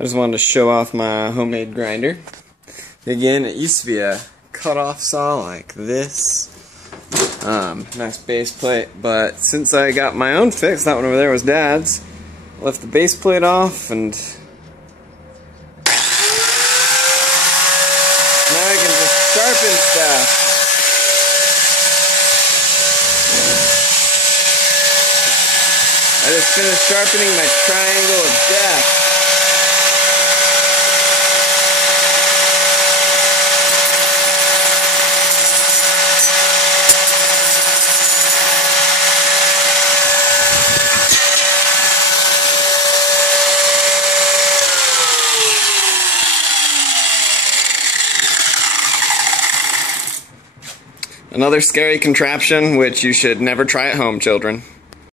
I just wanted to show off my homemade grinder. Again, it used to be a cut-off saw like this. Nice base plate, but since I got my own fix, that one over there was Dad's, I left the base plate off, and now I can just sharpen stuff. I just finished sharpening my triangle of death. Another scary contraption which you should never try at home, children.